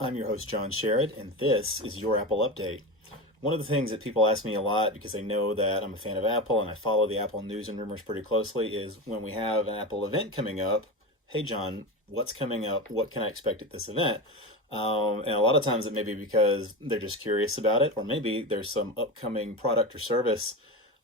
I'm your host, John Sherrod, and this is your Apple Update. One of the things that people ask me a lot, because they know that I'm a fan of Apple and I follow the Apple news and rumors pretty closely, is when we have an Apple event coming up, hey John, what's coming up? What can I expect at this event? And a lot of times it may be because they're just curious about it, or maybe there's some upcoming product or service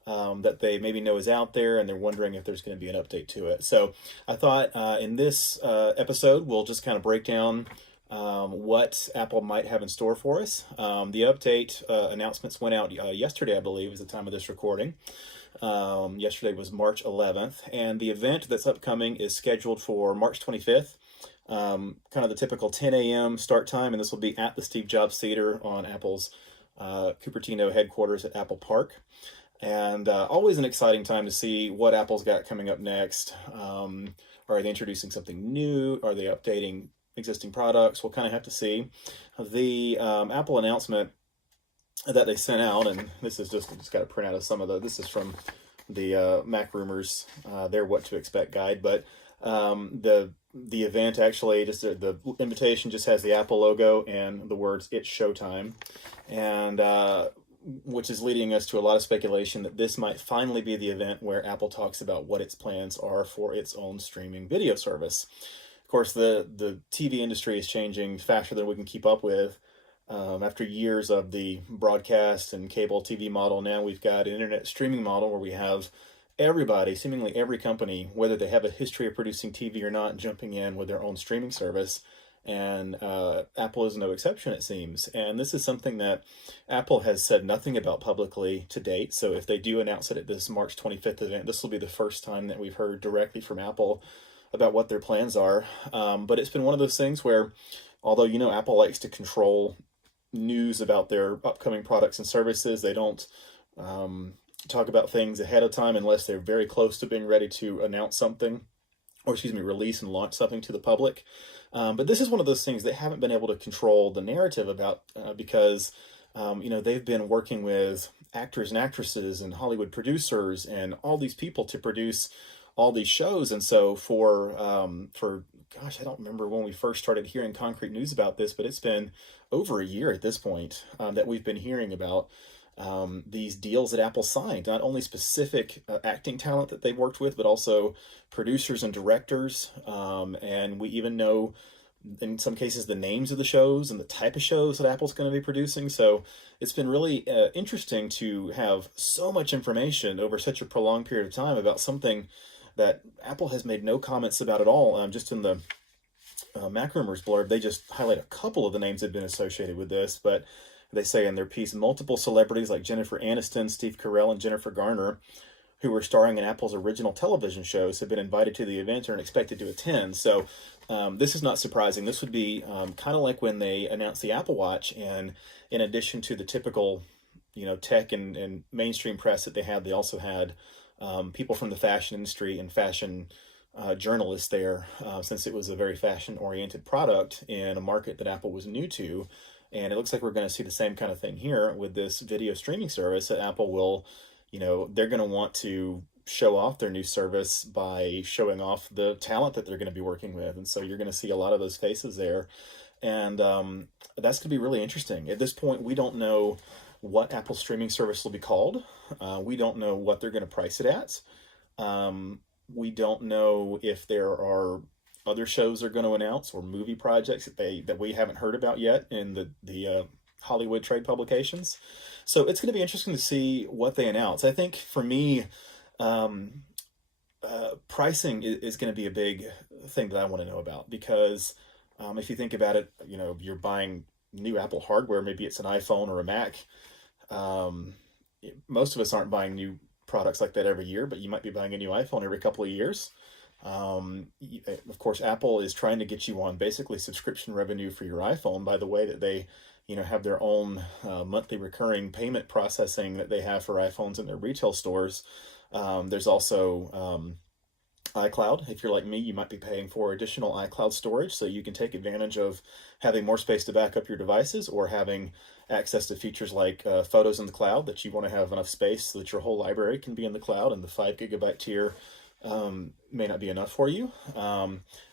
that they maybe know is out there and they're wondering if there's going to be an update to it. So I thought in this episode, we'll just kind of break down what Apple might have in store for us. The update announcements went out yesterday, I believe, is the time of this recording. Yesterday was March 11th, and the event that's upcoming is scheduled for March 25th. Kind of the typical 10 a.m. start time, and this will be at the Steve Jobs Theater on Apple's Cupertino headquarters at Apple Park. And always an exciting time to see what Apple's got coming up next. Are they introducing something new? Are they updating existing products? We'll kind of have to see. The Apple announcement that they sent out, and this is just got a printout of some of this is from the Mac Rumors, their What to Expect guide, but the event actually, just the invitation just has the Apple logo and the words "It's Showtime," and which is leading us to a lot of speculation that this might finally be the event where Apple talks about what its plans are for its own streaming video service. Of course, the TV industry is changing faster than we can keep up with. After years of the broadcast and cable TV model, now we've got an internet streaming model where we have everybody, seemingly every company, whether they have a history of producing TV or not, jumping in with their own streaming service. And Apple is no exception, it seems. And this is something that Apple has said nothing about publicly to date. So if they do announce it at this March 25th event, this will be the first time that we've heard directly from Apple about what their plans are. But it's been one of those things where, although, Apple likes to control news about their upcoming products and services, they don't talk about things ahead of time unless they're very close to being ready to announce something, or release and launch something to the public. But this is one of those things they haven't been able to control the narrative about because, they've been working with actors and actresses and Hollywood producers and all these people to produce all these shows. And so for gosh, I don't remember when we first started hearing concrete news about this, but it's been over a year at this point that we've been hearing about these deals that Apple signed, not only specific acting talent that they've worked with, but also producers and directors. And we even know, in some cases, the names of the shows and the type of shows that Apple's going to be producing. So it's been really interesting to have so much information over such a prolonged period of time about something that Apple has made no comments about at all. Just in the Mac Rumors blurb, they just highlight a couple of the names that have been associated with this, but they say in their piece, multiple celebrities like Jennifer Aniston, Steve Carell, and Jennifer Garner, who were starring in Apple's original television shows, have been invited to the event and are expected to attend. So this is not surprising. This would be kind of like when they announced the Apple Watch, and in addition to the typical, tech and mainstream press that they had, they also had people from the fashion industry and fashion journalists there, since it was a very fashion-oriented product in a market that Apple was new to. And it looks like we're going to see the same kind of thing here with this video streaming service that Apple will, they're going to want to show off their new service by showing off the talent that they're going to be working with. And so you're going to see a lot of those faces there. And that's going to be really interesting. At this point, we don't know what Apple's streaming service will be called. We don't know what they're going to price it at. We don't know if there are other shows they're going to announce or movie projects that we haven't heard about yet in the Hollywood trade publications. So it's going to be interesting to see what they announce. I think for me, pricing is going to be a big thing that I want to know about, because if you think about it, you're buying new Apple hardware, maybe it's an iPhone or a Mac. Most of us aren't buying new products like that every year, but you might be buying a new iPhone every couple of years. Of course, Apple is trying to get you on basically subscription revenue for your iPhone by the way that they, have their own monthly recurring payment processing that they have for iPhones in their retail stores. There's also iCloud. If you're like me, you might be paying for additional iCloud storage so you can take advantage of having more space to back up your devices, or having access to features like photos in the cloud, that you want to have enough space so that your whole library can be in the cloud, and the 5 gigabyte tier may not be enough for you.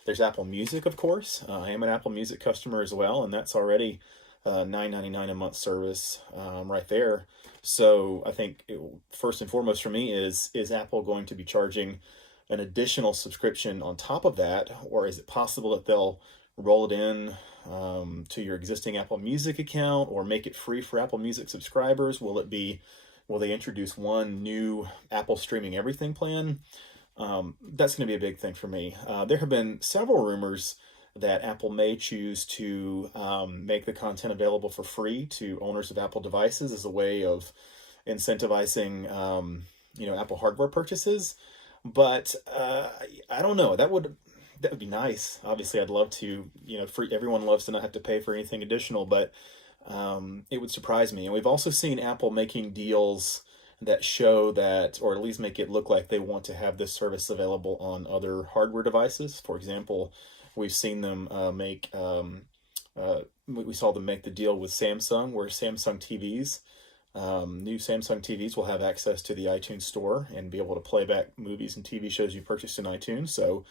There's Apple Music, of course. I am an Apple Music customer as well, and that's already $9.99 a month service right there. So I think first and foremost for me is Apple going to be charging an additional subscription on top of that, or is it possible that they'll roll it in to your existing Apple Music account, or make it free for Apple Music subscribers? Will they introduce one new Apple Streaming Everything plan? That's going to be a big thing for me. There have been several rumors that Apple may choose to make the content available for free to owners of Apple devices as a way of incentivizing, Apple hardware purchases. But I don't know. That would be nice. Obviously, I'd love to. Free. Everyone loves to not have to pay for anything additional, but it would surprise me. And we've also seen Apple making deals that show that, or at least make it look like they want to have this service available on other hardware devices. For example, we've seen them we saw them make the deal with Samsung, where new Samsung TVs will have access to the iTunes store and be able to play back movies and TV shows you purchased in iTunes. So,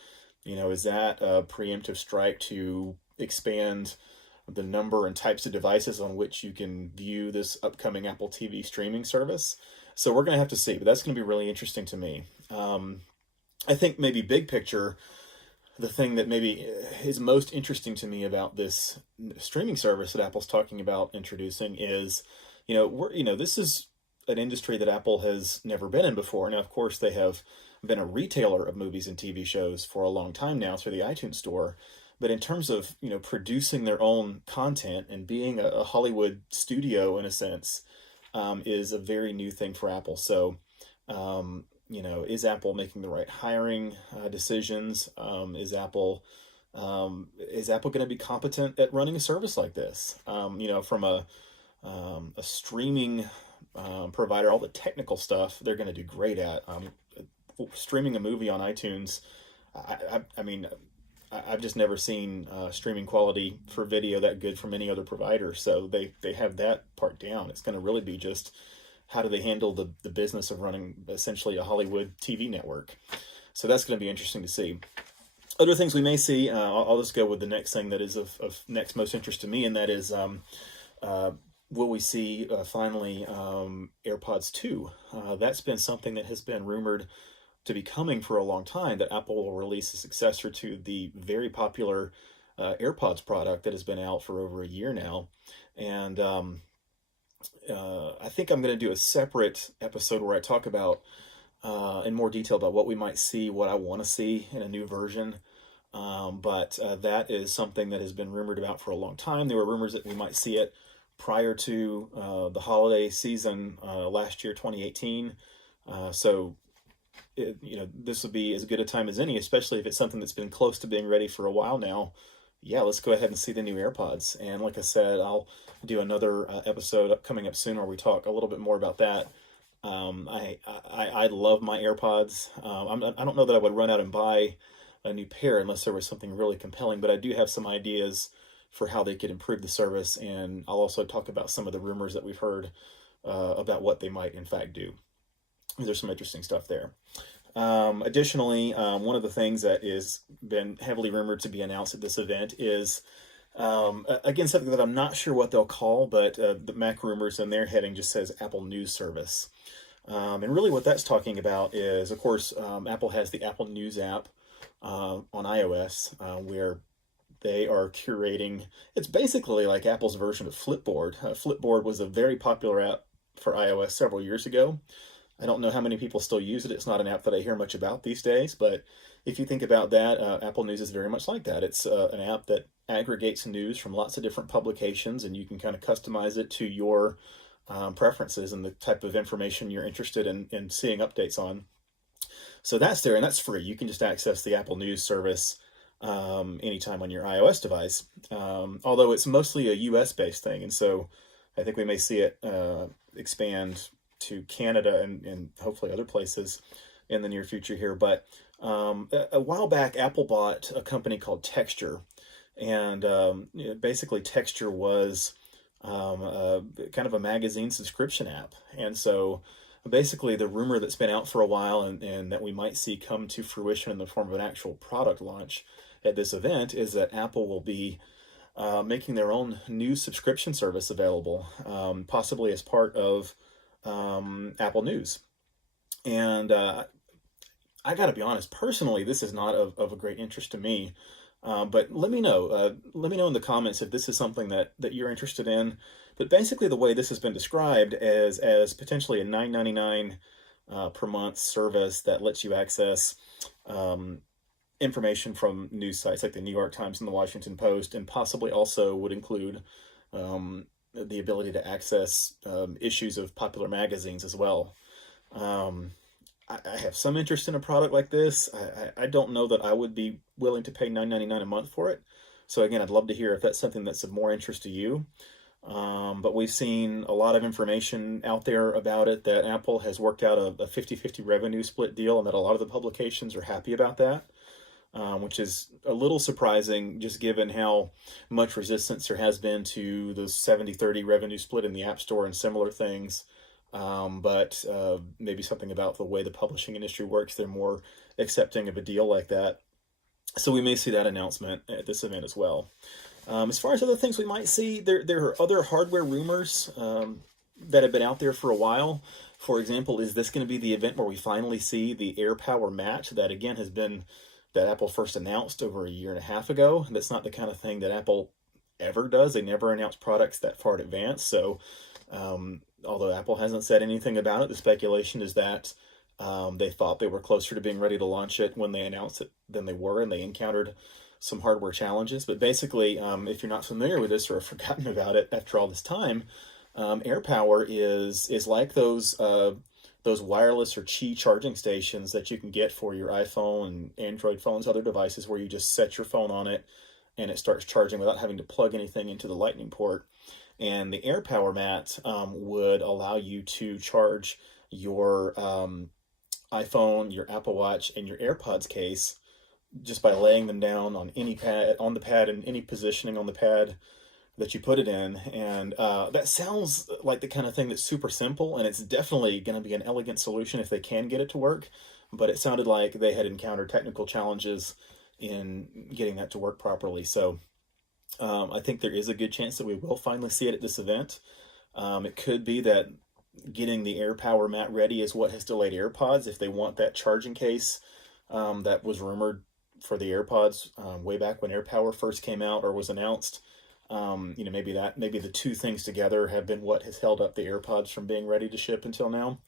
is that a preemptive strike to expand the number and types of devices on which you can view this upcoming Apple TV streaming service? So we're going to have to see, but that's going to be really interesting to me. I think maybe big picture, the thing that maybe is most interesting to me about this streaming service that Apple's talking about introducing is, this is an industry that Apple has never been in before. Now, of course, they have been a retailer of movies and TV shows for a long time now through the iTunes store. But in terms of, producing their own content and being a Hollywood studio in a sense, is a very new thing for Apple. So, is Apple making the right hiring decisions? Is Apple going to be competent at running a service like this? From a streaming provider, all the technical stuff they're going to do great at. Streaming a movie on iTunes, I mean, I've just never seen streaming quality for video that good from any other provider. So they have that part down. It's going to really be just how do they handle the business of running essentially a Hollywood TV network. So that's going to be interesting to see. Other things we may see, I'll just go with the next thing that is of next most interest to me, and that is will we see finally AirPods 2? That's been something that has been rumored to be coming for a long time, that Apple will release a successor to the very popular AirPods product that has been out for over a year now. And I think I'm going to do a separate episode where I talk about in more detail about what we might see, what I want to see in a new version. But that is something that has been rumored about for a long time. There were rumors that we might see it prior to the holiday season last year, 2018. This would be as good a time as any, especially if it's something that's been close to being ready for a while now. Yeah, let's go ahead and see the new AirPods. And like I said, I'll do another episode coming up soon where we talk a little bit more about that. I love my AirPods. I don't know that I would run out and buy a new pair unless there was something really compelling, but I do have some ideas for how they could improve the service, and I'll also talk about some of the rumors that we've heard about what they might in fact do. There's some interesting stuff there. Additionally, one of the things that is been heavily rumored to be announced at this event is, again, something that I'm not sure what they'll call, but the Mac rumors and their heading just says Apple News Service. And really what that's talking about is, of course, Apple has the Apple News app on iOS, where they are curating. It's basically like Apple's version of Flipboard. Flipboard was a very popular app for iOS several years ago. I don't know how many people still use it. It's not an app that I hear much about these days, but if you think about that, Apple News is very much like that. It's an app that aggregates news from lots of different publications, and you can kind of customize it to your preferences and the type of information you're interested in seeing updates on. So that's there, and that's free. You can just access the Apple News service anytime on your iOS device, although it's mostly a US-based thing, and so I think we may see it expand to Canada and hopefully other places in the near future here. But a while back, Apple bought a company called Texture, and basically Texture was kind of a magazine subscription app. And so Basically, the rumor that's been out for a while and that we might see come to fruition in the form of an actual product launch at this event is that Apple will be making their own new subscription service available, possibly as part of Apple News. And I got to be honest, personally, this is not of a great interest to me. But let me know. Let me know in the comments if this is something that you're interested in. But basically, the way this has been described as potentially a $9.99 per month service that lets you access information from news sites like the New York Times and the Washington Post, and possibly also would include the ability to access issues of popular magazines as well. I have some interest in a product like this. I don't know that I would be willing to pay $9.99 a month for it. So again, I'd love to hear if that's something that's of more interest to you. But we've seen a lot of information out there about it, that Apple has worked out a 50-50 revenue split deal, and that a lot of the publications are happy about that, which is a little surprising just given how much resistance there has been to the 70-30 revenue split in the App Store and similar things. But maybe something about the way the publishing industry works, they're more accepting of a deal like that. So we may see that announcement at this event as well. As far as other things we might see, there are other hardware rumors that have been out there for a while. For example, is this going to be the event where we finally see the AirPower Mat that, again, that Apple first announced over a year and a half ago? That's not the kind of thing that Apple ever does. They never announce products that far in advance. So although Apple hasn't said anything about it, the speculation is that they thought they were closer to being ready to launch it when they announced it than they were, and they encountered some hardware challenges. But basically, if you're not familiar with this or have forgotten about it after all this time, AirPower is like those wireless or Qi charging stations that you can get for your iPhone and Android phones, other devices, where you just set your phone on it and it starts charging without having to plug anything into the Lightning port. And the AirPower Mat would allow you to charge your iPhone, your Apple Watch, and your AirPods case just by laying them down on any pad, on the pad, and any positioning on the pad that you put it in. And that sounds like the kind of thing that's super simple, and it's definitely going to be an elegant solution if they can get it to work. But it sounded like they had encountered technical challenges in getting that to work properly. So I think there is a good chance that we will finally see it at this event. It could be that getting the AirPower Mat ready is what has delayed AirPods. If they want that charging case that was rumored for the AirPods way back when AirPower first came out or was announced, maybe the two things together have been what has held up the AirPods from being ready to ship until now.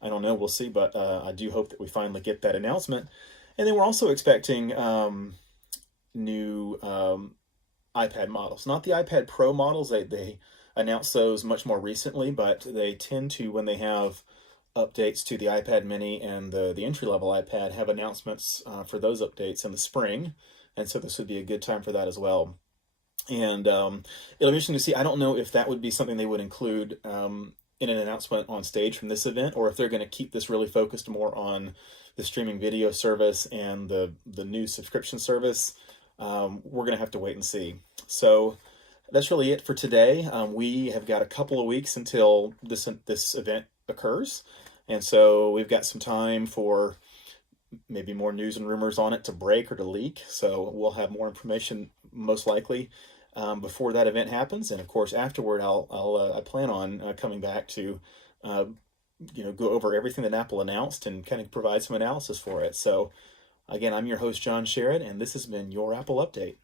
I don't know, we'll see, but I do hope that we finally get that announcement. And then we're also expecting new iPad models, not the iPad Pro models. They announced those much more recently, but they tend to, when they have updates to the iPad mini and the entry-level iPad, have announcements for those updates in the spring. And so this would be a good time for that as well. And it'll be interesting to see. I don't know if that would be something they would include in an announcement on stage from this event, or if they're going to keep this really focused more on the streaming video service and the new subscription service. We're going to have to wait and see. So that's really it for today. We have got a couple of weeks until this event occurs, and so we've got some time for maybe more news and rumors on it to break or to leak. So we'll have more information most likely before that event happens, and of course afterward I plan on coming back to go over everything that Apple announced and kind of provide some analysis for it. So again, I'm your host, John Sherrod, and this has been your Apple Update.